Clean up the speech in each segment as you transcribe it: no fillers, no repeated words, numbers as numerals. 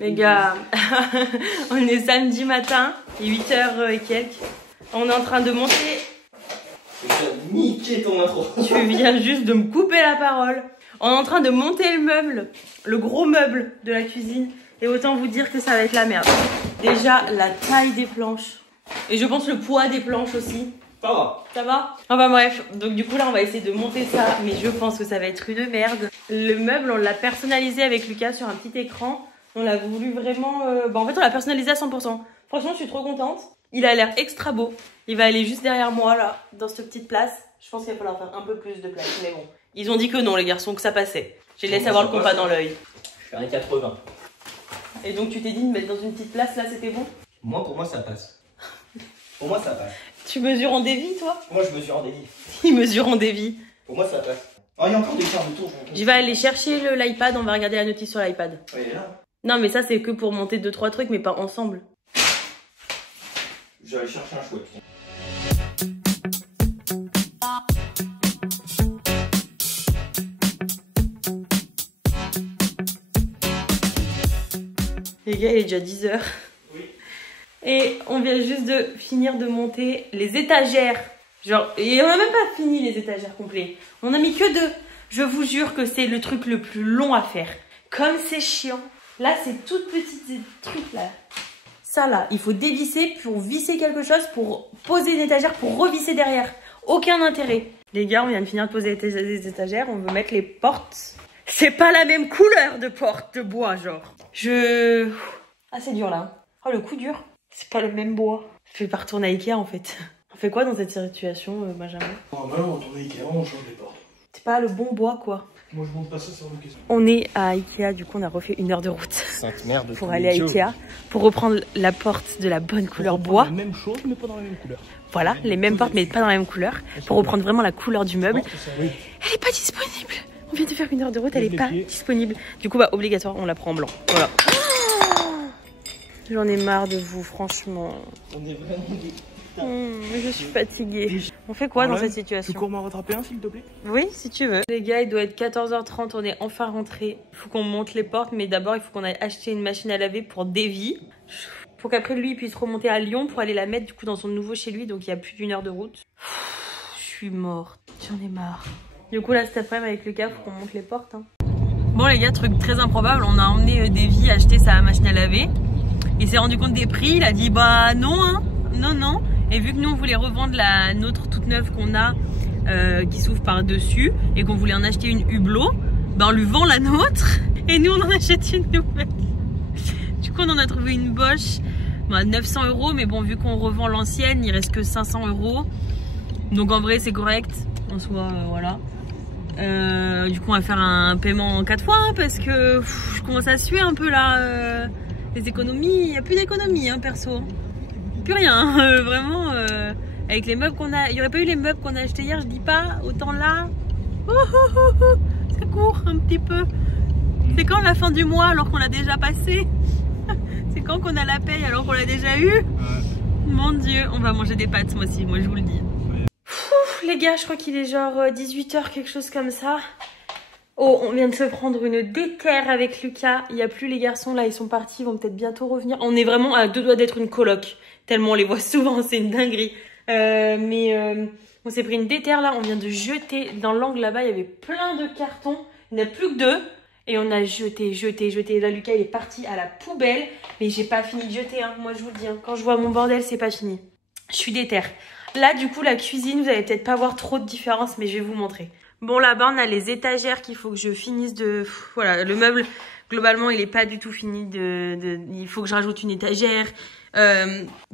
Les gars, on est samedi matin, il est 8h et quelques. On est en train de monter. Je viens de niquer ton intro. Tu viens juste de me couper la parole. On est en train de monter le meuble, le gros meuble de la cuisine. Et autant vous dire que ça va être la merde. Déjà, la taille des planches. Et je pense le poids des planches aussi. Ça va. Ça va? Enfin bref, donc du coup là on va essayer de monter ça. Mais je pense que ça va être une merde. Le meuble, on l'a personnalisé avec Lucas sur un petit écran. On l'a voulu vraiment... en fait on l'a personnalisé à 100%. Franchement je suis trop contente. Il a l'air extra beau. Il va aller juste derrière moi là, dans cette petite place. Je pense qu'il va falloir faire un peu plus de place. Mais bon, ils ont dit que non les garçons, que ça passait. J'ai laissé avoir le compas dans l'œil. Je fais 1,80. Et donc tu t'es dit de mettre dans une petite place là, c'était bon? Moi pour moi ça passe. Pour moi ça passe. Tu mesures en dévis toi? Moi je mesure en délit. Il mesure en dévis. Pour moi ça passe. Oh il y a encore des quarts de tour. Je vais aller chercher l'iPad, on va regarder la notice sur l'iPad. Ouais, il est là. Non mais ça c'est que pour monter 2-3 trucs mais pas ensemble. Je vais aller chercher un chouette. Les gars, il est déjà 10h. Oui. Et on vient juste de finir de monter les étagères. Genre, et on a même pas fini les étagères complets. On a mis que 2. Je vous jure que c'est le truc le plus long à faire. Comme c'est chiant. Là, c'est toutes petites trucs là. Ça là, il faut dévisser pour visser quelque chose, pour poser une étagère, pour revisser derrière. Aucun intérêt. Les gars, on vient de finir de poser les étagères. On veut mettre les portes. C'est pas la même couleur de porte de bois, genre. Ah, c'est dur là. Oh, le coup dur. C'est pas le même bois. Je vais pas retourner à Ikea en fait. On fait quoi dans cette situation, Benjamin? Non, bah non, on retourne à Ikea, on change les portes. C'est pas le bon bois quoi. Moi je monte pas ça sur une question. On est à Ikea, du coup on a refait 1 heure de route. Sainte merde. Pour aller à Ikea. Pour reprendre la porte de la bonne couleur bois. La même chose mais pas dans la même couleur. Voilà, les mêmes portes mais pas dans la même couleur. Pour reprendre vraiment la couleur du meuble. Oui. Elle est pas disponible. On vient de faire 1 heure de route, elle est pas disponible. Du coup, bah, obligatoire, on la prend en blanc. Voilà. J'en ai marre de vous, franchement. On est vraiment des... Je suis fatiguée. On fait quoi dans cette situation? Tu cours m'en rattraper un, s'il te plaît? Oui, si tu veux. Les gars, il doit être 14h30, on est enfin rentrés. Il faut qu'on monte les portes, mais d'abord, il faut qu'on aille acheter une machine à laver pour Davy. Pour qu'après, lui, il puisse remonter à Lyon pour aller la mettre du coup dans son nouveau chez lui. Donc, il y a plus d'1 heure de route. Je suis morte. J'en ai marre. Du coup là cet après-midi avec Lucas, faut qu'on monte les portes. Hein. Bon les gars, truc très improbable, on a emmené Davy acheter sa machine à laver. Il s'est rendu compte des prix, il a dit bah non hein, non. Et vu que nous on voulait revendre la nôtre toute neuve qu'on a, qui s'ouvre par dessus, et qu'on voulait en acheter une hublot, bah on lui vend la nôtre et nous on en achète une nouvelle. Du coup on en a trouvé une Bosch à 900 €, mais bon vu qu'on revend l'ancienne, il reste que 500 €. Donc en vrai c'est correct, en soi voilà. Du coup on va faire un paiement en 4 fois hein, parce que je commence à suer un peu là les économies, il n'y a plus d'économie hein, perso, plus rien hein, vraiment avec les meubles qu'on a, il n'y aurait pas eu les meubles qu'on a achetés hier, je dis pas, autant là ça court un petit peu. C'est quand la fin du mois alors qu'on l'a déjà passé? C'est quand qu'on a la paye alors qu'on l'a déjà eu? Mon dieu, on va manger des pâtes moi aussi, moi je vous le dis. Les gars, je crois qu'il est genre 18h, quelque chose comme ça. Oh, on vient de se prendre une déterre avec Lucas. Il n'y a plus les garçons là, ils sont partis, ils vont peut-être bientôt revenir. On est vraiment à 2 doigts d'être une coloc, tellement on les voit souvent, c'est une dinguerie. On s'est pris une déterre là, on vient de jeter dans l'angle là-bas, il y avait plein de cartons. Il n'y en a plus que 2. Et on a jeté. Là, Lucas, il est parti à la poubelle. Mais j'ai pas fini de jeter, hein. Moi, je vous le dis. Hein. Quand je vois mon bordel, c'est pas fini. Je suis déterre. Là, du coup, la cuisine, vous allez peut-être pas voir trop de différence, mais je vais vous montrer. Bon, là-bas, on a les étagères qu'il faut que je finisse de... Voilà, le meuble, globalement, il est pas du tout fini Il faut que je rajoute une étagère.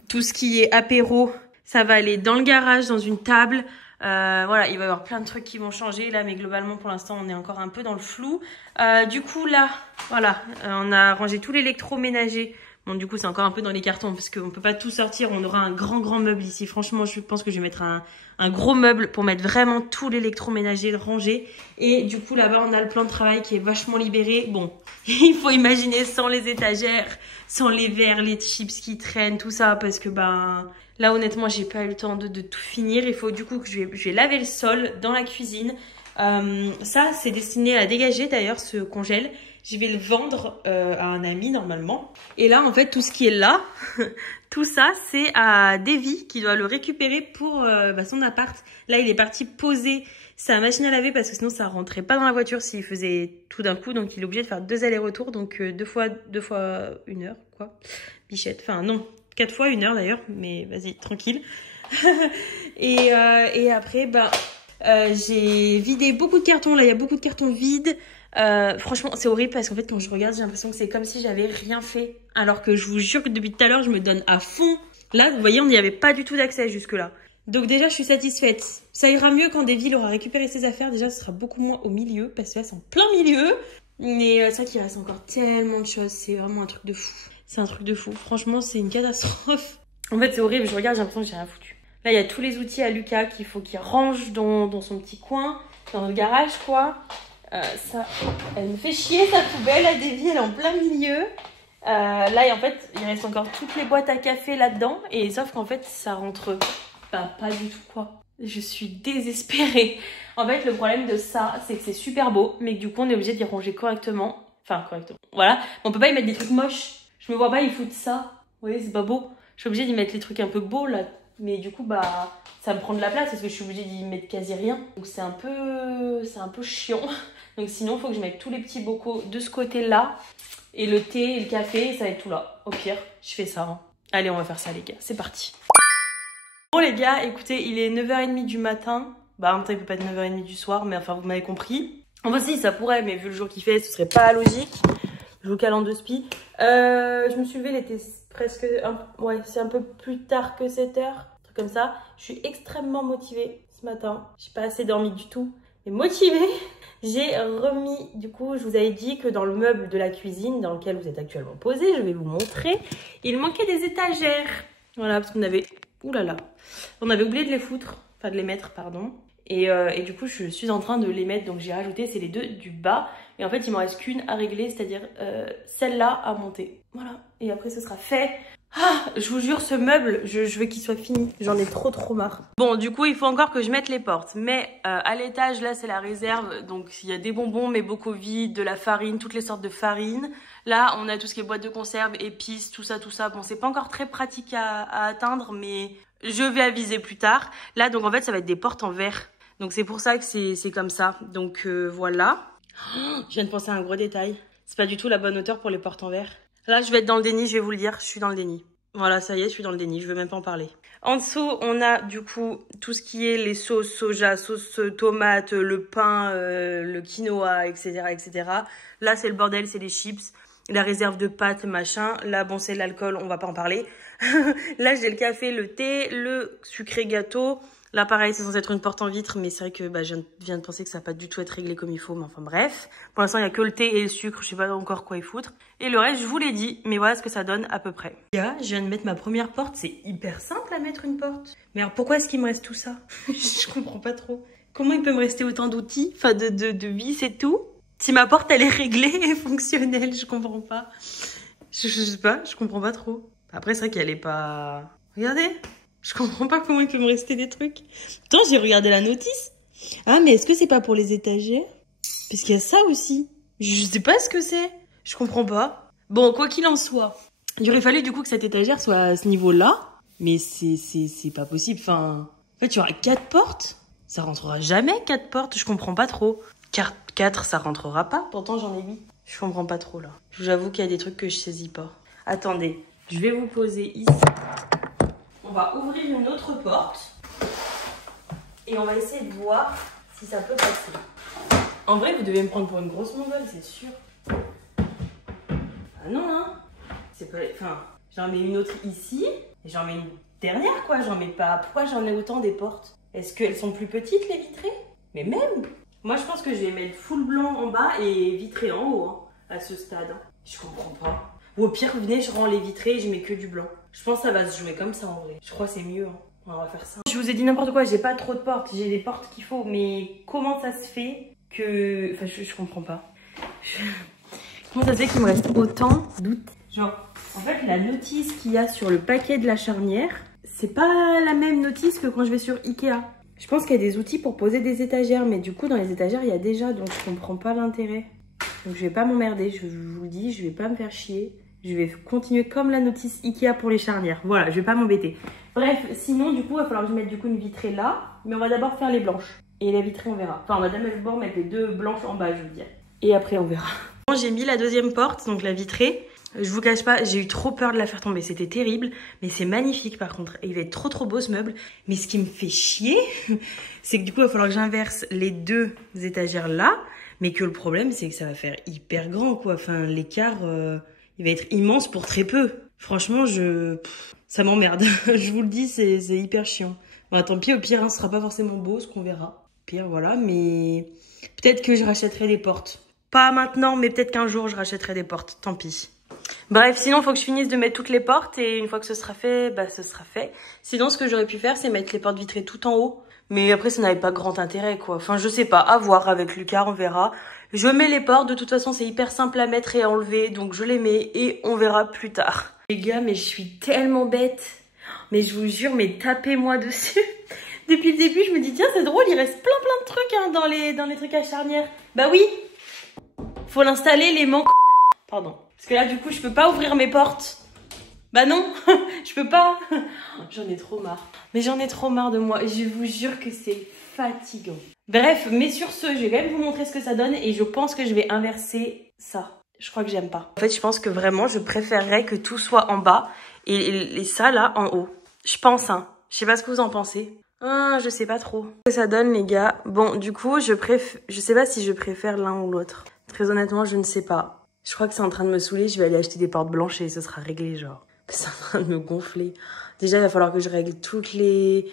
Tout ce qui est apéro, ça va aller dans le garage, dans une table. Voilà, il va y avoir plein de trucs qui vont changer là, mais globalement, pour l'instant, on est encore un peu dans le flou. Du coup, là, voilà, on a rangé tout l'électroménager. Bon, du coup, c'est encore un peu dans les cartons parce qu'on peut pas tout sortir. On aura un grand meuble ici. Franchement, je pense que je vais mettre un gros meuble pour mettre vraiment tout l'électroménager rangé. Et du coup, là-bas, on a le plan de travail qui est vachement libéré. Bon, il faut imaginer sans les étagères, sans les verres, les chips qui traînent, tout ça. Parce que, ben, là, honnêtement, j'ai pas eu le temps de tout finir. Il faut du coup que je vais laver le sol dans la cuisine. Ça, c'est destiné à dégager d'ailleurs ce congèle. Je vais le vendre à un ami normalement. Et là, en fait, tout ce qui est là, tout ça, c'est à Davy qui doit le récupérer pour son appart. Là, il est parti poser sa machine à laver parce que sinon, ça rentrait pas dans la voiture s'il faisait tout d'un coup. Donc, il est obligé de faire 2 allers-retours. Donc, 2 fois 1 heure, quoi. Bichette. Enfin, non, 4 fois 1 heure d'ailleurs. Mais vas-y, tranquille. et après, j'ai vidé beaucoup de cartons. Là, il y a beaucoup de cartons vides. Franchement, c'est horrible parce qu'en fait, quand je regarde, j'ai l'impression que c'est comme si j'avais rien fait. Alors que je vous jure que depuis tout à l'heure, je me donne à fond. Là, vous voyez, on n'y avait pas du tout d'accès jusque-là. Donc déjà, je suis satisfaite. Ça ira mieux quand Davy aura récupéré ses affaires. Déjà, ce sera beaucoup moins au milieu parce que là, c'est en plein milieu. Mais c'est vrai qu'il reste encore tellement de choses. C'est vraiment un truc de fou. C'est un truc de fou. Franchement, c'est une catastrophe. En fait, c'est horrible. Je regarde, j'ai l'impression que j'ai rien foutu. Là, il y a tous les outils à Lucas qu'il faut qu'il range dans son petit coin, dans le garage, quoi. Ça, elle me fait chier sa poubelle, la Davy, elle est en plein milieu. Là, en fait, il reste encore toutes les boîtes à café là-dedans. Et sauf qu'en fait, ça rentre pas du tout, quoi. Je suis désespérée. En fait, le problème de ça, c'est que c'est super beau, mais que du coup, on est obligé d'y ranger correctement. Enfin, correctement. Voilà. On peut pas y mettre des trucs moches. Je me vois pas y foutre ça. Vous voyez, c'est pas beau. Je suis obligée d'y mettre les trucs un peu beaux, là. Mais du coup, ça me prend de la place parce que je suis obligée d'y mettre quasi rien. Donc, c'est un peu chiant. Donc, sinon, il faut que je mette tous les petits bocaux de ce côté-là. Et le thé et le café, ça va être tout là. Au pire, je fais ça. Hein. Allez, on va faire ça, les gars. C'est parti. Bon, les gars, écoutez, il est 9h30 du matin. En même temps, il peut pas être 9h30 du soir, mais enfin, vous m'avez compris. Enfin, si, ça pourrait, mais vu le jour qu'il fait, ce serait pas logique. Je vous cale en 2 spies. Je me suis levée, il était presque... ouais, c'est un peu plus tard que 7h. Un truc comme ça. Je suis extrêmement motivée ce matin. J'ai pas assez dormi du tout. Mais motivée. J'ai remis, du coup, je vous avais dit que dans le meuble de la cuisine dans lequel vous êtes actuellement posé, je vais vous montrer, il manquait des étagères. Voilà, parce qu'on avait... Ouh là là. On avait oublié de les foutre. Enfin, de les mettre, pardon. Et du coup, je suis en train de les mettre. Donc, j'ai rajouté, c'est les 2 du bas. Et en fait, il m'en reste qu'une à régler, c'est-à-dire celle-là à monter. Voilà. Et après, ce sera fait. Ah, je vous jure, ce meuble, je veux qu'il soit fini. J'en ai trop marre. Bon, du coup, il faut encore que je mette les portes. Mais à l'étage, là, c'est la réserve. Donc, il y a des bonbons, mais beaucoup vides, de la farine, toutes les sortes de farine. Là, on a tout ce qui est boîte de conserve, épices, tout ça. Bon, c'est pas encore très pratique à atteindre, mais je vais aviser plus tard. Là, donc, en fait, ça va être des portes en verre. Donc, c'est pour ça que c'est comme ça. Donc, voilà. Oh, je viens de penser à un gros détail. C'est pas du tout la bonne hauteur pour les portes en verre. Là, je vais être dans le déni, je vais vous le dire, je suis dans le déni. Voilà, ça y est, je suis dans le déni, je veux même pas en parler. En dessous, on a du coup tout ce qui est les sauces soja, sauce tomate, le pain, le quinoa, etc., etc. Là, c'est le bordel, c'est les chips, la réserve de pâtes, machin. Là, bon, c'est l'alcool, on va pas en parler. Là, j'ai le café, le thé, le sucré gâteau. Là, pareil, c'est censé être une porte en vitre, mais c'est vrai que je viens de penser que ça va pas du tout être réglé comme il faut. Mais enfin, bref. Pour l'instant, il n'y a que le thé et le sucre. Je sais pas encore quoi y foutre. Et le reste, je vous l'ai dit. Mais voilà ce que ça donne à peu près. Là, je viens de mettre ma première porte. C'est hyper simple à mettre une porte. Mais alors, pourquoi est-ce qu'il me reste tout ça? Je comprends pas trop. Comment il peut me rester autant d'outils? Enfin, de vis et tout? Si ma porte, elle est réglée et fonctionnelle, je comprends pas. Je sais pas, je comprends pas trop. Après, c'est vrai qu'elle est pas... Regardez. Je comprends pas comment il peut me rester des trucs. Attends, j'ai regardé la notice. Ah, mais est-ce que c'est pas pour les étagères? Parce qu'il y a ça aussi. Je sais pas ce que c'est. Je comprends pas. Bon, quoi qu'il en soit, il aurait fallu du coup que cette étagère soit à ce niveau-là. Mais c'est pas possible. Enfin, en fait, il y aura 4 portes. Ça rentrera jamais 4 portes. Je comprends pas trop. 4, ça rentrera pas. Pourtant, j'en ai 8. Je comprends pas trop là. J'avoue qu'il y a des trucs que je saisis pas. Attendez, je vais vous poser ici. On va ouvrir une autre porte et on va essayer de voir si ça peut passer. En vrai, vous devez me prendre pour une grosse mongole, c'est sûr. Ah non, hein. C'est pas... Enfin, j'en mets une autre ici et j'en mets une dernière, quoi. J'en mets pas... Pourquoi j'en ai autant des portes? Est-ce qu'elles sont plus petites, les vitrées? Mais même... Moi, je pense que je vais mettre full blanc en bas et vitré en haut, hein, à ce stade. Je comprends pas. Ou au pire, venez, je rends les vitrées et je mets que du blanc. Je pense que ça va se jouer comme ça en vrai. Je crois que c'est mieux. Hein. On va faire ça. Je vous ai dit n'importe quoi, j'ai pas trop de portes. J'ai des portes qu'il faut. Mais comment ça se fait que... Enfin, je comprends pas. Comment ça se fait qu'il me reste autant d'août? Genre, en fait, la notice qu'il y a sur le paquet de la charnière, c'est pas la même notice que quand je vais sur Ikea. Je pense qu'il y a des outils pour poser des étagères. Mais du coup, dans les étagères, il y a déjà. Donc, je comprends pas l'intérêt. Donc je vais pas m'emmerder, je vous le dis, je vais pas me faire chier. Je vais continuer comme la notice Ikea pour les charnières. Voilà, je vais pas m'embêter. Bref, sinon du coup, il va falloir que je mette du coup une vitrée là. Mais on va d'abord faire les blanches. Et la vitrée, on verra. Enfin, on va d'abord mettre les deux blanches en bas, je veux dire. Et après, on verra. J'ai mis la deuxième porte, donc la vitrée. Je vous cache pas, j'ai eu trop peur de la faire tomber. C'était terrible. Mais c'est magnifique par contre. Et il va être trop beau ce meuble. Mais ce qui me fait chier, c'est que du coup, il va falloir que j'inverse les deux étagères là. Mais que le problème, c'est que ça va faire hyper grand, quoi. Enfin, l'écart, il va être immense pour très peu. Franchement, ça m'emmerde. Je vous le dis, c'est hyper chiant. Bon, tant pis, au pire, hein, ce sera pas forcément beau, ce qu'on verra. Pire, voilà, mais peut-être que je rachèterai des portes. Pas maintenant, mais peut-être qu'un jour, je rachèterai des portes. Tant pis. Bref, sinon, il faut que je finisse de mettre toutes les portes. Et une fois que ce sera fait, bah, ce sera fait. Sinon, ce que j'aurais pu faire, c'est mettre les portes vitrées tout en haut. Mais après, ça n'avait pas grand intérêt, quoi. Enfin, je sais pas. À voir avec Lucas, on verra. Je mets les portes. De toute façon, c'est hyper simple à mettre et à enlever. Donc, je les mets et on verra plus tard. Les gars, mais je suis tellement bête. Mais je vous jure, mais tapez-moi dessus. Depuis le début, je me dis, tiens, c'est drôle, il reste plein de trucs hein, dans les trucs à charnière. Bah oui, faut l'installer, l'aimant. Pardon. Parce que là, du coup, je peux pas ouvrir mes portes. Bah non, je peux pas. J'en ai trop marre. Mais j'en ai trop marre de moi. Je vous jure que c'est fatigant. Bref, mais sur ce, je vais quand même vous montrer ce que ça donne. Et je pense que je vais inverser ça. Je crois que j'aime pas. En fait, je pense que vraiment, je préférerais que tout soit en bas. Et ça, là, en haut. Je pense, hein. Je sais pas ce que vous en pensez. Je sais pas trop. Ce que ça donne, les gars. Bon, du coup, je sais pas si je préfère l'un ou l'autre. Très honnêtement, je ne sais pas. Je crois que c'est en train de me saouler. Je vais aller acheter des portes blanches et ce sera réglé, genre. C'est en train de me gonfler. Déjà, il va falloir que je règle toutes les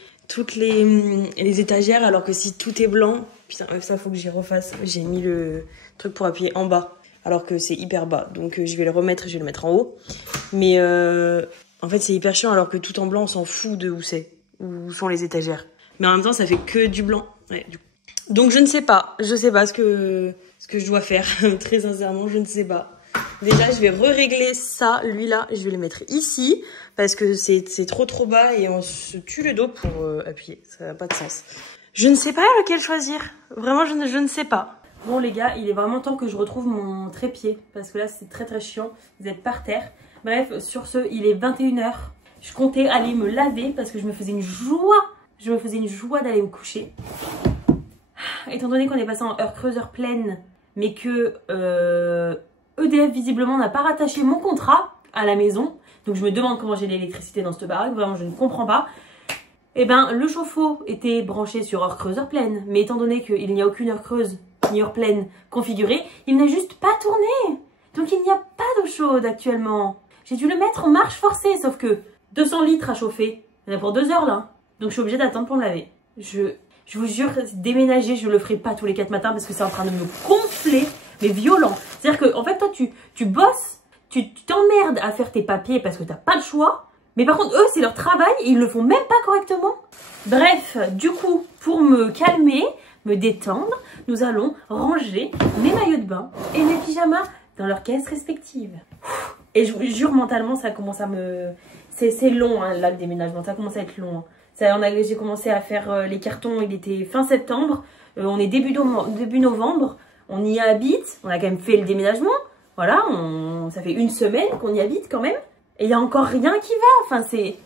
étagères, alors que si tout est blanc, putain, ça faut que j'y refasse. J'ai mis le truc pour appuyer en bas, alors que c'est hyper bas. Donc, je vais le remettre, je vais le mettre en haut. Mais en fait, c'est hyper chiant, alors que tout en blanc, on s'en fout de où c'est. Où sont les étagères. Mais en même temps, ça fait que du blanc. Ouais, donc, je ne sais pas. Je sais pas ce que je dois faire. Très sincèrement, je ne sais pas. Déjà, je vais régler ça. Lui, là, je vais le mettre ici. Parce que c'est trop bas et on se tue le dos pour appuyer. Ça n'a pas de sens. Je ne sais pas lequel choisir. Vraiment, je ne sais pas. Bon, les gars, il est vraiment temps que je retrouve mon trépied. Parce que là, c'est très chiant. Vous êtes par terre. Bref, sur ce, il est 21 h. Je comptais aller me laver parce que je me faisais une joie. Je me faisais une joie d'aller me coucher. Étant donné qu'on est passé en heure creuse, heure pleine, mais que EDF visiblement n'a pas rattaché mon contrat à la maison. Donc je me demande comment j'ai l'électricité dans cette baraque. Vraiment, je ne comprends pas. Eh ben, le chauffe-eau était branché sur heure creuse, heure pleine. Mais étant donné qu'il n'y a aucune heure creuse ni heure pleine configurée, il n'a juste pas tourné. Donc il n'y a pas d'eau chaude actuellement. J'ai dû le mettre en marche forcée, sauf que 200 litres à chauffer. Il y en a pour 2 heures là. Donc je suis obligée d'attendre pour me laver. Je vous jure, déménager, je le ferai pas tous les 4 matins parce que c'est en train de me gonfler, mais violent. C'est-à-dire que en fait, toi, tu bosses, tu t'emmerdes à faire tes papiers parce que t'as pas le choix. Mais par contre, eux, c'est leur travail et ils le font même pas correctement. Bref, du coup, pour me calmer, me détendre, nous allons ranger mes maillots de bain et mes pyjamas dans leurs caisses respectives. Et je vous jure, mentalement, ça commence à me... C'est long, hein, là, le déménagement. Ça commence à être long. Hein. J'ai commencé à faire les cartons, il était fin septembre. On est début novembre. On y habite. On a quand même fait le déménagement. Voilà, ça fait 1 semaine qu'on y habite quand même. Et il n'y a encore rien qui va. Enfin, c'est...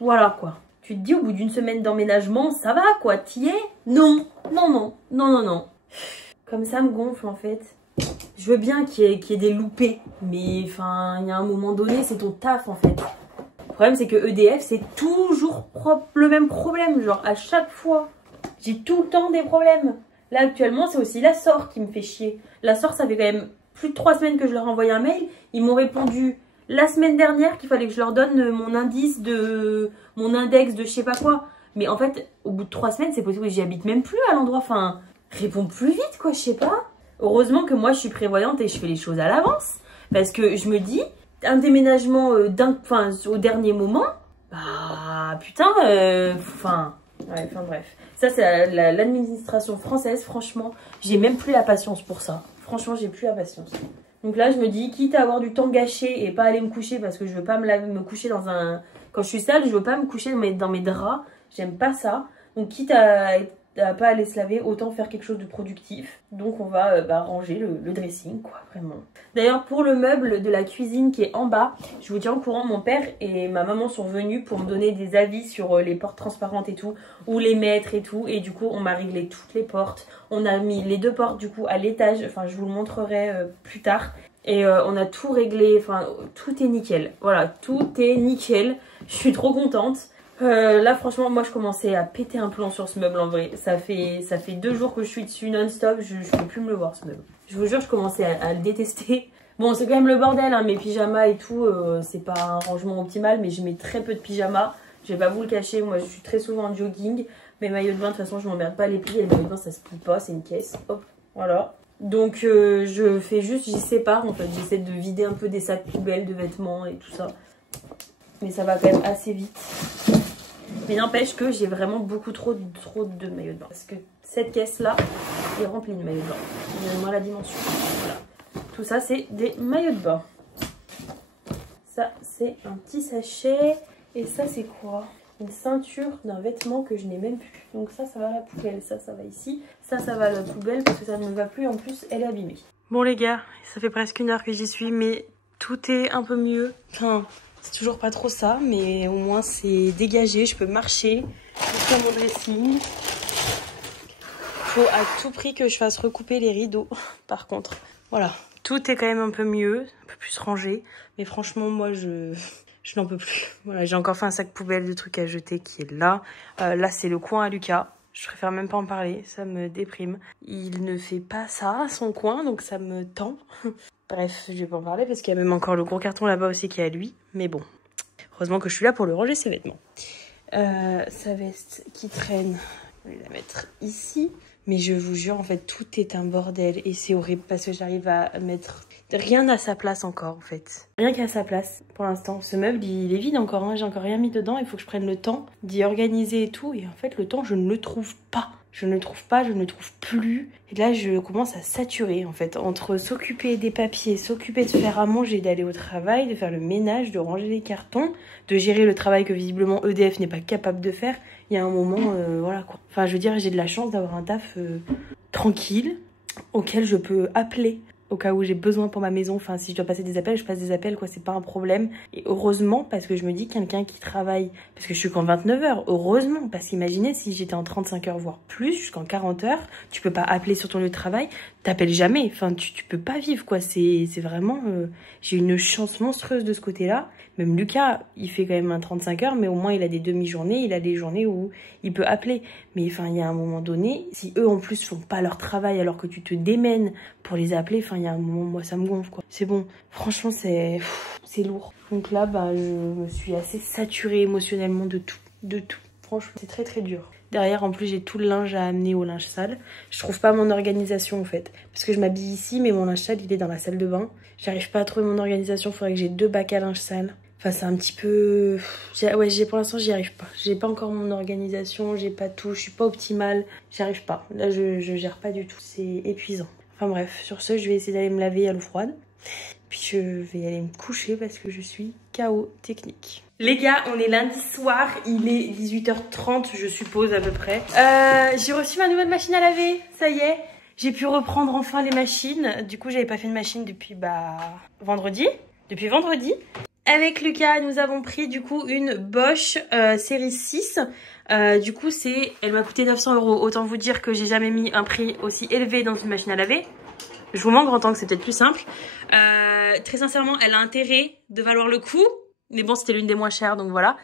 Voilà, quoi. Tu te dis, au bout d'1 semaine d'emménagement, ça va, quoi. T'y es? Non. Comme ça me gonfle, en fait. Je veux bien qu'il y ait des loupés, mais enfin, il y a un moment donné, c'est ton taf en fait. Le problème, c'est que EDF, c'est toujours le même problème. Genre, à chaque fois, j'ai tout le temps des problèmes. Là, actuellement, c'est aussi la SOR qui me fait chier. La SOR, ça fait quand même plus de 3 semaines que je leur ai envoyé un mail. Ils m'ont répondu la semaine dernière qu'il fallait que je leur donne mon index de je sais pas quoi. Mais en fait, au bout de 3 semaines, c'est possible que j'y habite même plus à l'endroit. Enfin, réponds plus vite, quoi, je sais pas. Heureusement que moi, je suis prévoyante et je fais les choses à l'avance. Parce que je me dis, un déménagement au dernier moment, bah putain, bref. Ça, c'est l'administration française, franchement, j'ai même plus la patience pour ça. Franchement, j'ai plus la patience. Donc là, je me dis, quitte à avoir du temps gâché et pas aller me coucher parce que je veux pas me coucher dans un... Quand je suis sale, je veux pas me coucher dans mes draps. J'aime pas ça. Donc quitte à pas aller se laver, autant faire quelque chose de productif. Donc on va ranger le dressing, quoi, vraiment. D'ailleurs, pour le meuble de la cuisine qui est en bas, je vous tiens au courant, mon père et ma maman sont venus pour me donner des avis sur les portes transparentes et tout, où les mettre et tout. Et du coup, on m'a réglé toutes les portes. On a mis les 2 portes du coup à l'étage, enfin je vous le montrerai plus tard. Et on a tout réglé, enfin tout est nickel. Voilà, tout est nickel. Je suis trop contente. Là franchement moi je commençais à péter un plomb sur ce meuble en vrai. Ça fait 2 jours que je suis dessus non-stop, je peux plus me le voir ce meuble. Je vous jure je commençais à le détester. Bon c'est quand même le bordel hein, mes pyjamas et tout, c'est pas un rangement optimal mais je mets très peu de pyjamas. Je vais pas vous le cacher, moi je suis très souvent en jogging. Mes maillots de bain de toute façon je m'emmerde pas à les plier, les maillots de bain ça se plie pas, c'est une caisse, hop, voilà. Donc je fais juste, j'y sépare en fait, j'essaie de vider un peu des sacs poubelles de vêtements et tout ça. Mais ça va quand même assez vite. Mais n'empêche que j'ai vraiment beaucoup trop de maillots de bain. Parce que cette caisse-là est remplie de maillots de bain. Donnez-moi la dimension. Voilà. Tout ça, c'est des maillots de bain. Ça, c'est un petit sachet. Et ça, c'est quoi? Une ceinture d'un vêtement que je n'ai même plus. Donc ça va à la poubelle. Ça va ici. Ça va à la poubelle parce que ça ne me va plus. En plus, elle est abîmée. Bon les gars, ça fait presque 1 heure que j'y suis. Mais tout est un peu mieux. Enfin... c'est toujours pas trop ça, mais au moins c'est dégagé, je peux marcher, faire mon dressing. Faut à tout prix que je fasse recouper les rideaux, par contre. Voilà, tout est quand même un peu mieux, un peu plus rangé. Mais franchement, moi, je n'en peux plus. Voilà, j'ai encore fait un sac poubelle de trucs à jeter qui est là. Là, c'est le coin à Lucas. Je préfère même pas en parler, ça me déprime. Il ne fait pas ça, son coin, donc ça me tend. Bref, je vais pas en parler parce qu'il y a même encore le gros carton là-bas aussi qui est à lui. Mais bon, heureusement que je suis là pour le ranger ses vêtements. Sa veste qui traîne, je vais la mettre ici. Mais je vous jure, en fait, tout est un bordel. Et c'est horrible parce que j'arrive à mettre rien à sa place encore, en fait. Rien qu'à sa place, pour l'instant. Ce meuble, il est vide encore, hein. J'ai encore rien mis dedans. Il faut que je prenne le temps d'y organiser et tout. Et en fait, le temps, je ne le trouve pas. Je ne le trouve pas, je ne le trouve plus. Et là, je commence à saturer, en fait. Entre s'occuper des papiers, s'occuper de faire à manger, d'aller au travail, de faire le ménage, de ranger les cartons, de gérer le travail que visiblement EDF n'est pas capable de faire. Il y a un moment, voilà quoi. Enfin, je veux dire, j'ai de la chance d'avoir un taf tranquille, auquel je peux appeler au cas où j'ai besoin pour ma maison. Enfin, si je dois passer des appels, je passe des appels, quoi, c'est pas un problème. Et heureusement, parce que je me dis, quelqu'un qui travaille, parce que je suis qu'en 29 heures, heureusement, parce qu'imaginez si j'étais en 35 heures, voire plus, jusqu'en 40 heures, tu peux pas appeler sur ton lieu de travail, t'appelles jamais, enfin, tu peux pas vivre, quoi, c'est vraiment, j'ai une chance monstrueuse de ce côté-là. Même Lucas, il fait quand même un 35 heures, mais au moins il a des demi-journées, il a des journées où il peut appeler. Mais enfin, il y a un moment donné, si eux en plus font pas leur travail alors que tu te démènes pour les appeler, enfin, il y a un moment, moi ça me gonfle, quoi. C'est bon, franchement, c'est lourd. Donc là, bah, je me suis assez saturée émotionnellement de tout. Franchement, c'est très très dur. Derrière, en plus, j'ai tout le linge à amener au linge sale. Je trouve pas mon organisation, en fait. Parce que je m'habille ici, mais mon linge sale, il est dans la salle de bain. J'arrive pas à trouver mon organisation. Faudrait que j'ai 2 bacs à linge sale. Enfin, c'est un petit peu... Ouais, pour l'instant, j'y arrive pas. J'ai pas encore mon organisation, j'ai pas tout, je suis pas optimale. J'y arrive pas. Là, je gère pas du tout. C'est épuisant. Enfin bref, sur ce, je vais essayer d'aller me laver à l'eau froide. Puis je vais aller me coucher parce que je suis KO technique. Les gars, on est lundi soir, il est 18h30 je suppose à peu près. J'ai reçu ma nouvelle machine à laver, ça y est. J'ai pu reprendre enfin les machines. Du coup, j'avais pas fait de machine depuis vendredi. Depuis vendredi. Avec Lucas, nous avons pris du coup une Bosch série 6. Du coup, elle m'a coûté 900 €. Autant vous dire que j'ai jamais mis un prix aussi élevé dans une machine à laver. Je vous mens grand temps que c'est peut-être plus simple. Très sincèrement, elle a intérêt de valoir le coup. Mais bon, c'était l'une des moins chères, donc voilà.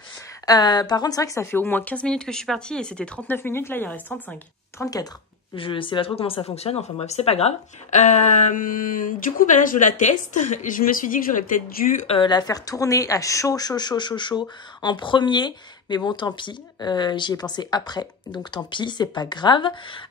Par contre, c'est vrai que ça fait au moins 15 minutes que je suis partie et c'était 39 minutes. Là, il en reste 35. 34. Je sais pas trop comment ça fonctionne, enfin bref, c'est pas grave. Du coup, bah là, je la teste. Je me suis dit que j'aurais peut-être dû la faire tourner à chaud en premier. Mais bon, tant pis, j'y ai pensé après. Donc tant pis, c'est pas grave.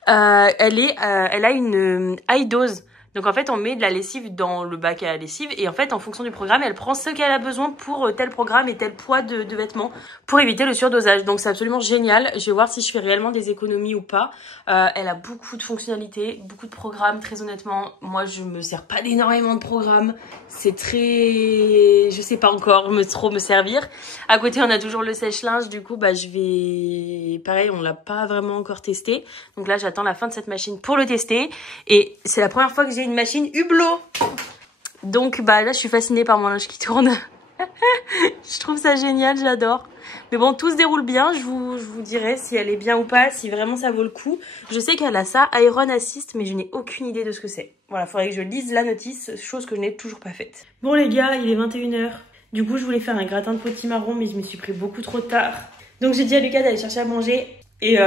Elle a une high dose. Donc en fait, on met de la lessive dans le bac à lessive et en fait, en fonction du programme, elle prend ce qu'elle a besoin pour tel programme et tel poids de vêtements pour éviter le surdosage. Donc c'est absolument génial. Je vais voir si je fais réellement des économies ou pas. Elle a beaucoup de fonctionnalités, beaucoup de programmes. Très honnêtement, moi, je me sers pas d'énormément de programmes. C'est très... Je sais pas encore trop me servir. À côté, on a toujours le sèche-linge. Du coup, bah, je vais... Pareil, on l'a pas vraiment encore testé. Donc là, j'attends la fin de cette machine pour le tester. Et c'est la première fois que j'ai une machine Hublot. Donc, bah, là, je suis fascinée par mon linge qui tourne. Je trouve ça génial, j'adore. Mais bon, tout se déroule bien. Je vous dirai si elle est bien ou pas, si vraiment ça vaut le coup. Je sais qu'elle a ça, Iron Assist, mais je n'ai aucune idée de ce que c'est. Voilà, faudrait que je lise la notice, chose que je n'ai toujours pas faite. Bon les gars, il est 21 h. Du coup, je voulais faire un gratin de potimarron, mais je me suis pris beaucoup trop tard. Donc j'ai dit à Lucas d'aller chercher à manger. Et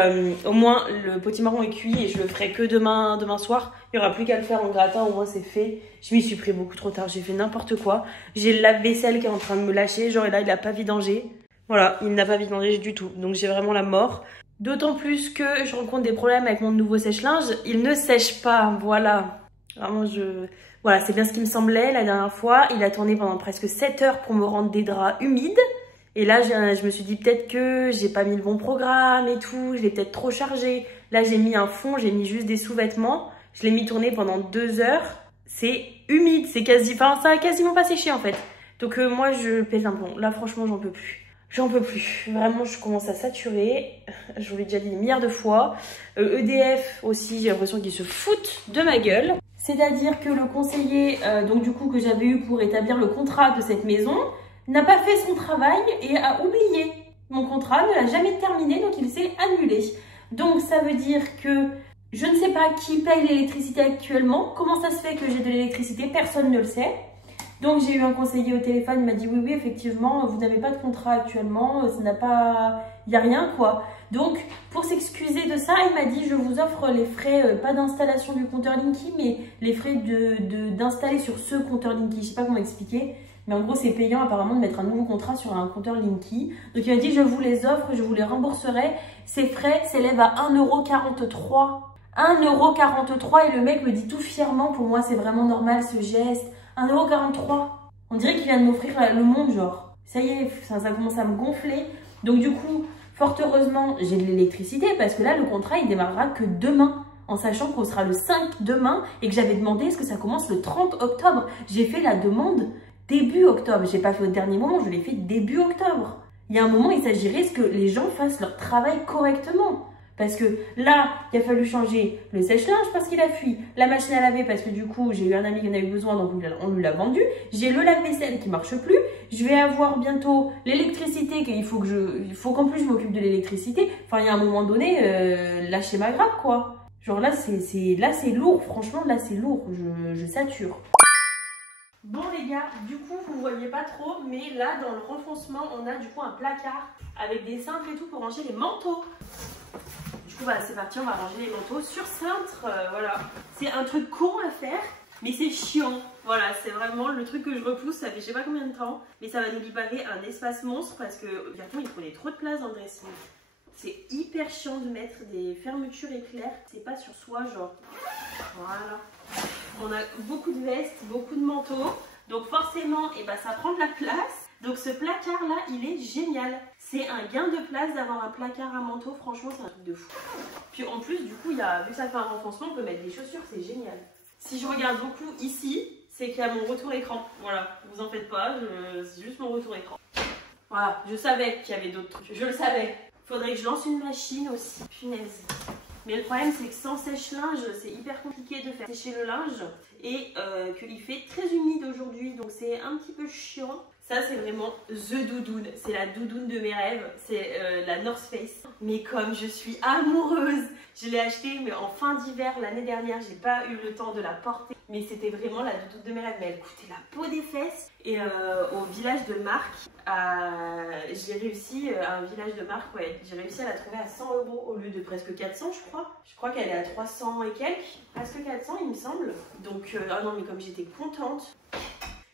au moins, le potimarron est cuit et je le ferai que demain soir. Il n'y aura plus qu'à le faire en gratin, au moins c'est fait. Je m'y suis pris beaucoup trop tard, j'ai fait n'importe quoi. J'ai le lave-vaisselle qui est en train de me lâcher, genre et là il n'a pas vidangé. Voilà, il n'a pas vidangé du tout, donc j'ai vraiment la mort. D'autant plus que je rencontre des problèmes avec mon nouveau sèche-linge. Il ne sèche pas, voilà. Vraiment, voilà, c'est bien ce qui me semblait la dernière fois. Il a tourné pendant presque 7 heures pour me rendre des draps humides. Et là, je me suis dit peut-être que j'ai pas mis le bon programme et tout. Je l'ai peut-être trop chargé. Là, j'ai mis un fond, j'ai mis juste des sous-vêtements. Je l'ai mis tourner pendant 2 heures. C'est humide, c'est enfin, ça a quasiment pas séché en fait. Donc moi, je pèse un plomb. Là, franchement, j'en peux plus. J'en peux plus. Vraiment, je commence à saturer. Je vous l'ai déjà dit des milliards de fois. EDF aussi, j'ai l'impression qu'ils se foutent de ma gueule. C'est-à-dire que le conseiller, donc du coup, que j'avais eu pour établir le contrat de cette maison, n'a pas fait son travail et a oublié. Mon contrat ne l'a jamais terminé, donc il s'est annulé. Donc ça veut dire que je ne sais pas qui paye l'électricité actuellement. Comment ça se fait que j'ai de l'électricité? Personne ne le sait. Donc j'ai eu un conseiller au téléphone, il m'a dit oui, effectivement, vous n'avez pas de contrat actuellement, ça n'a pas... il n'y a rien quoi. Donc pour s'excuser de ça, il m'a dit je vous offre les frais, pas d'installation du compteur Linky, mais les frais d'installer sur ce compteur Linky. Je ne sais pas comment expliquer. Mais en gros, c'est payant apparemment de mettre un nouveau contrat sur un compteur Linky. Donc il m'a dit, je vous les offre, je vous les rembourserai. Ces frais s'élèvent à 1,43 €. 1,43 € et le mec me dit tout fièrement, pour moi c'est vraiment normal ce geste. 1,43 €. On dirait qu'il vient de m'offrir le monde, genre. Ça y est, ça commence à me gonfler. Donc du coup, fort heureusement, j'ai de l'électricité parce que là, le contrat, il démarrera que demain. En sachant qu'on sera le 5 demain et que j'avais demandé est-ce que ça commence le 30 octobre. J'ai fait la demande début octobre. Je n'ai pas fait au dernier moment, je l'ai fait début octobre. Il y a un moment, il s'agirait que les gens fassent leur travail correctement. Parce que là, il a fallu changer le sèche-linge parce qu'il a fui. La machine à laver parce que du coup, j'ai eu un ami qui en a eu besoin, donc on lui l'a vendu. J'ai le lave-vaisselle qui marche plus. Je vais avoir bientôt l'électricité, il faut qu'en plus je m'occupe de l'électricité. Enfin, il y a un moment donné, lâchez ma grappe, quoi. Genre là, c'est lourd. Franchement, là, c'est lourd. Je sature. Bon les gars, du coup vous voyez pas trop, mais là dans le renfoncement on a du coup un placard avec des cintres et tout pour ranger les manteaux. Du coup bah c'est parti, on va ranger les manteaux sur cintre, voilà. C'est un truc con à faire, mais c'est chiant. Voilà, c'est vraiment le truc que je repousse, ça fait je sais pas combien de temps, mais ça va nous libérer un espace monstre parce que bientôt il prenait trop de place dans le dressing. C'est hyper chiant de mettre des fermetures éclairs, c'est pas sur soi genre. Voilà. On a beaucoup de vestes, beaucoup de manteaux, donc forcément et ça prend de la place. Donc ce placard là il est génial. C'est un gain de place d'avoir un placard à manteau, franchement c'est un truc de fou. Puis en plus du coup vu que ça fait un renfoncement, on peut mettre des chaussures, c'est génial. Si je regarde beaucoup ici, c'est qu'il y a mon retour écran. Voilà, vous en faites pas, c'est juste mon retour écran. Voilà, je savais qu'il y avait d'autres trucs, je le savais. Faudrait que je lance une machine aussi, punaise. Mais le problème c'est que sans sèche-linge, c'est hyper compliqué de faire sécher le linge et qu'il fait très humide aujourd'hui, donc c'est un petit peu chiant. Ça c'est vraiment the doudoune, c'est la doudoune de mes rêves, c'est la North Face. Mais comme je suis amoureuse, je l'ai achetée mais en fin d'hiver l'année dernière, j'ai pas eu le temps de la porter. Mais c'était vraiment la doudoune de mes rêves, mais elle coûtait la peau des fesses. Et au village de Marc, j'ai réussi, à un village de Marc, ouais, j'ai réussi à la trouver à 100 € au lieu de presque 400 je crois. Je crois qu'elle est à 300 et quelques, presque 400 il me semble. Donc, ah non mais comme j'étais contente.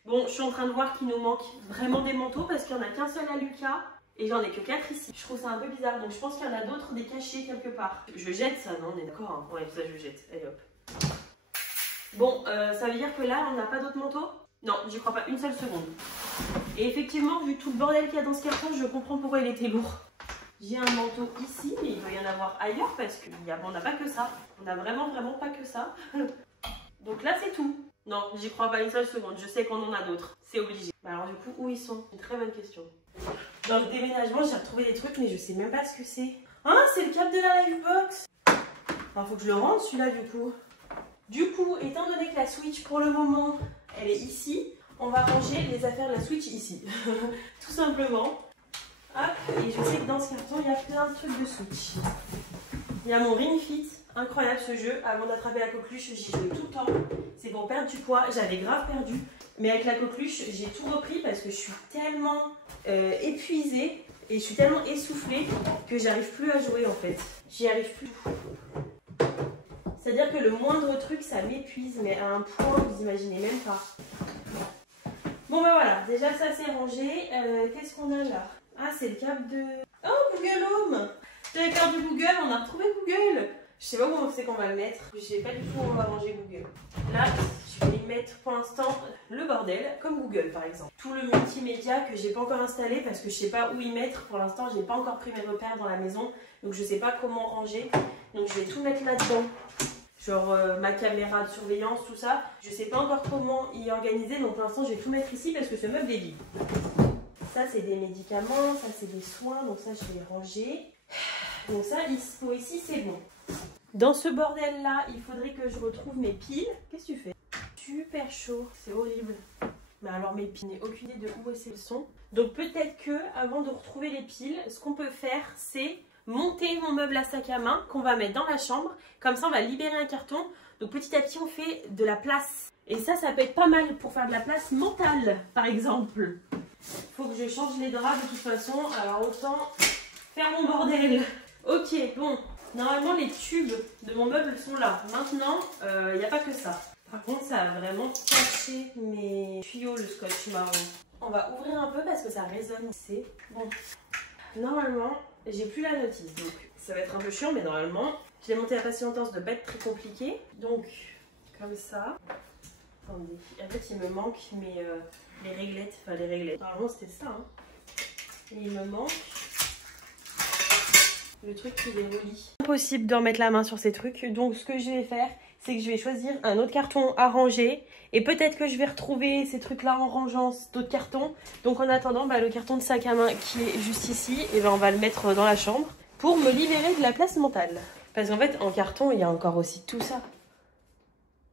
Bon, je suis en train de voir qu'il nous manque vraiment des manteaux parce qu'il n'y en a qu'un seul à Lucas. Et j'en ai que 4 ici. Je trouve ça un peu bizarre, donc je pense qu'il y en a d'autres des cachés quelque part. Je jette ça, non, on est d'accord hein. Ouais, ça je jette, allez hop. Bon, ça veut dire que là, on n'a pas d'autres manteaux? Non, j'y crois pas une seule seconde. Et effectivement, vu tout le bordel qu'il y a dans ce carton, je comprends pourquoi il était lourd. J'ai un manteau ici, mais il doit y en avoir ailleurs parce qu'on n'a pas que ça. On n'a vraiment pas que ça. Donc là, c'est tout. Non, j'y crois pas une seule seconde. Je sais qu'on en a d'autres. C'est obligé. Bah alors du coup, où ils sont? Une très bonne question. Dans le déménagement, j'ai retrouvé des trucs, mais je sais même pas ce que c'est. Ah, c'est le câble de la Livebox. Alors, faut que je le rende celui-là du coup. Du coup, étant donné que la Switch pour le moment, elle est ici, on va ranger les affaires de la Switch ici. Tout simplement. Hop, et je sais que dans ce carton, il y a plein de trucs de Switch. Il y a mon Ring Fit. Incroyable ce jeu. Avant d'attraper la coqueluche, j'y jouais tout le temps. C'est pour perdre du poids. J'avais grave perdu. Mais avec la coqueluche, j'ai tout repris parce que je suis tellement épuisée et je suis tellement essoufflée que j'arrive plus à jouer en fait. J'y arrive plus. C'est-à-dire que le moindre truc, ça m'épuise, mais à un point, vous imaginez même pas. Bon bah voilà, déjà ça c'est rangé. Qu'est-ce qu'on a là? Ah, c'est le câble de... Oh, Google Home. J'avais perdu Google, on a retrouvé Google. Je sais pas où c'est qu'on va le mettre. Je sais pas du tout où on va ranger Google. Là, je vais y mettre pour l'instant le bordel, comme Google par exemple. Tout le multimédia que j'ai pas encore installé parce que je sais pas où y mettre. Pour l'instant, j'ai pas encore pris mes repères dans la maison. Donc je sais pas comment ranger. Donc je vais tout mettre là-dedans. Genre ma caméra de surveillance, tout ça. Je sais pas encore comment y organiser. Donc pour l'instant, je vais tout mettre ici parce que ce meuble est vide. Ça, c'est des médicaments. Ça, c'est des soins. Donc ça, je vais ranger. Donc ça, ici, c'est bon. Dans ce bordel-là, il faudrait que je retrouve mes piles. Qu'est-ce que tu fais? Super chaud, c'est horrible. Mais alors mes piles, je n'ai aucune idée de où elles sont. Donc peut-être que, avant de retrouver les piles, ce qu'on peut faire, c'est monter mon meuble à sac à main qu'on va mettre dans la chambre. Comme ça, on va libérer un carton. Donc petit à petit, on fait de la place. Et ça peut être pas mal pour faire de la place mentale, par exemple. Il faut que je change les draps de toute façon. Alors autant faire mon bordel. Ok, bon. Normalement, les tubes de mon meuble sont là. Maintenant, il n'y a pas que ça. Par contre, ça a vraiment caché mes tuyaux, le scotch marron. On va ouvrir un peu parce que ça résonne. C'est bon. Normalement, j'ai plus la notice. Donc, ça va être un peu chiant, mais normalement, je l'ai monté à patience de ne pas être très compliqué. Donc, comme ça. Attendez. En fait, il me manque les réglettes. Enfin, les réglettes. Normalement, c'était ça. Hein. Et il me manque... le truc qui les relie. Impossible de remettre la main sur ces trucs. Donc ce que je vais faire, c'est que je vais choisir un autre carton à ranger. Et peut-être que je vais retrouver ces trucs-là en rangeant d'autres cartons. Donc en attendant, le carton de sac à main qui est juste ici, et on va le mettre dans la chambre pour me libérer de la place mentale. Parce qu'en fait, en carton, il y a encore aussi tout ça.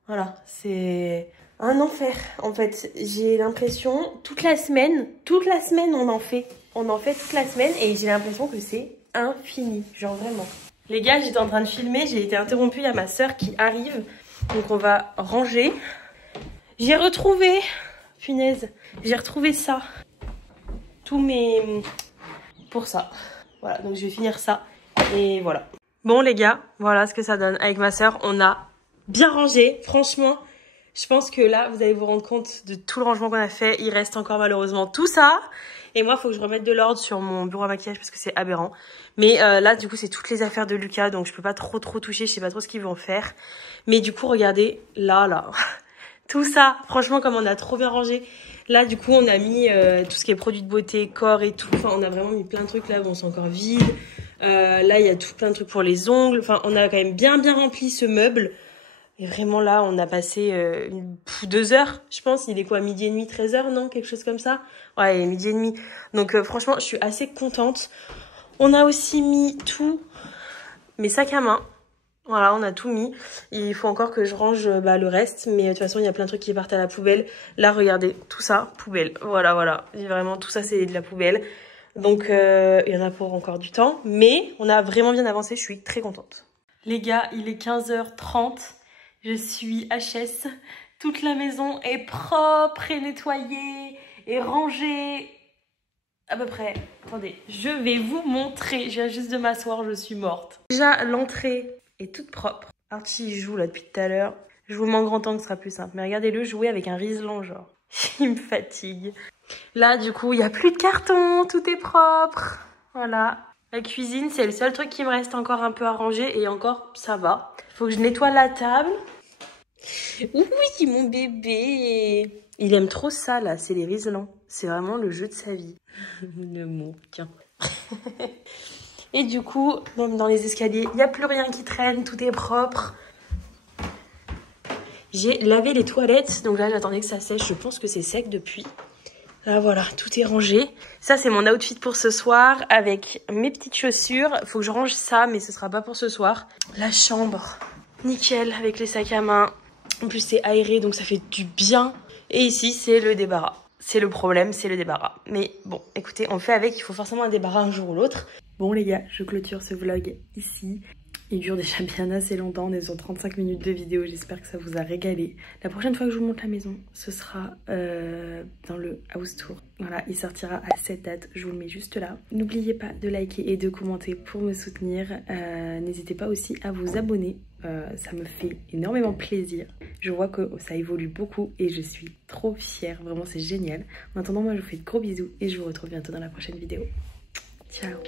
Voilà, c'est un enfer. En fait, j'ai l'impression, toute la semaine, on en fait. On en fait toute la semaine et j'ai l'impression que c'est infini, genre vraiment. Les gars, j'étais en train de filmer, j'ai été interrompue, il y a ma soeur qui arrive, donc on va ranger. J'ai retrouvé, punaise, j'ai retrouvé ça, tous mes... pour ça. Voilà, donc je vais finir ça, et voilà. Bon les gars, voilà ce que ça donne. Avec ma soeur, on a bien rangé, franchement. Je pense que là, vous allez vous rendre compte de tout le rangement qu'on a fait. Il reste encore malheureusement tout ça. Et moi, il faut que je remette de l'ordre sur mon bureau à maquillage parce que c'est aberrant. Mais là, du coup, c'est toutes les affaires de Lucas. Donc, je peux pas trop toucher. Je sais pas trop ce qu'ils vont faire. Mais du coup, regardez, là. Tout ça, franchement, comme on a trop bien rangé. Là, du coup, on a mis tout ce qui est produits de beauté, corps et tout. Enfin, on a vraiment mis plein de trucs là. Bon, c'est encore vide. Là, il y a tout plein de trucs pour les ongles. Enfin, on a quand même bien rempli ce meuble. Et vraiment là, on a passé 2 heures, je pense. Il est quoi, 12h30, 13h, non? Quelque chose comme ça? Ouais, il est 12h30. Donc franchement, je suis assez contente. On a aussi mis tous mes sacs à main. Voilà, on a tout mis. Il faut encore que je range le reste. Mais de toute façon, il y a plein de trucs qui partent à la poubelle. Là, regardez, tout ça, poubelle. Voilà. Vraiment, tout ça, c'est de la poubelle. Donc, il y en a pour encore du temps. Mais on a vraiment bien avancé. Je suis très contente. Les gars, il est 15h30. Je suis HS, toute la maison est propre et nettoyée et rangée à peu près. Attendez, je vais vous montrer, je viens juste de m'asseoir, je suis morte. Déjà, l'entrée est toute propre. Archie joue là depuis tout à l'heure. Je vous mets en grand temps que ce sera plus simple. Mais regardez-le jouer avec un riselant genre. Il me fatigue. Là, du coup, il n'y a plus de carton, tout est propre. Voilà. La cuisine, c'est le seul truc qui me reste encore un peu à ranger et encore, ça va. Faut que je nettoie la table. Oui, mon bébé. Il aime trop ça, là. C'est les riselants. C'est vraiment le jeu de sa vie. Le mot, tiens. Et du coup, même dans les escaliers, il n'y a plus rien qui traîne. Tout est propre. J'ai lavé les toilettes. Donc là, j'attendais que ça sèche. Je pense que c'est sec depuis. Là voilà, tout est rangé. Ça c'est mon outfit pour ce soir avec mes petites chaussures. Faut que je range ça mais ce sera pas pour ce soir. La chambre, nickel avec les sacs à main. En plus c'est aéré donc ça fait du bien. Et ici c'est le débarras. C'est le problème, c'est le débarras. Mais bon, écoutez, on fait avec, il faut forcément un débarras un jour ou l'autre. Bon les gars, je clôture ce vlog ici. Il dure déjà bien assez longtemps, on est sur 35 minutes de vidéo, j'espère que ça vous a régalé. La prochaine fois que je vous montre la maison, ce sera dans le house tour. Voilà, il sortira à cette date, je vous le mets juste là. N'oubliez pas de liker et de commenter pour me soutenir. N'hésitez pas aussi à vous abonner, ça me fait énormément plaisir. Je vois que ça évolue beaucoup et je suis trop fière, vraiment c'est génial. En attendant, moi je vous fais de gros bisous et je vous retrouve bientôt dans la prochaine vidéo. Ciao.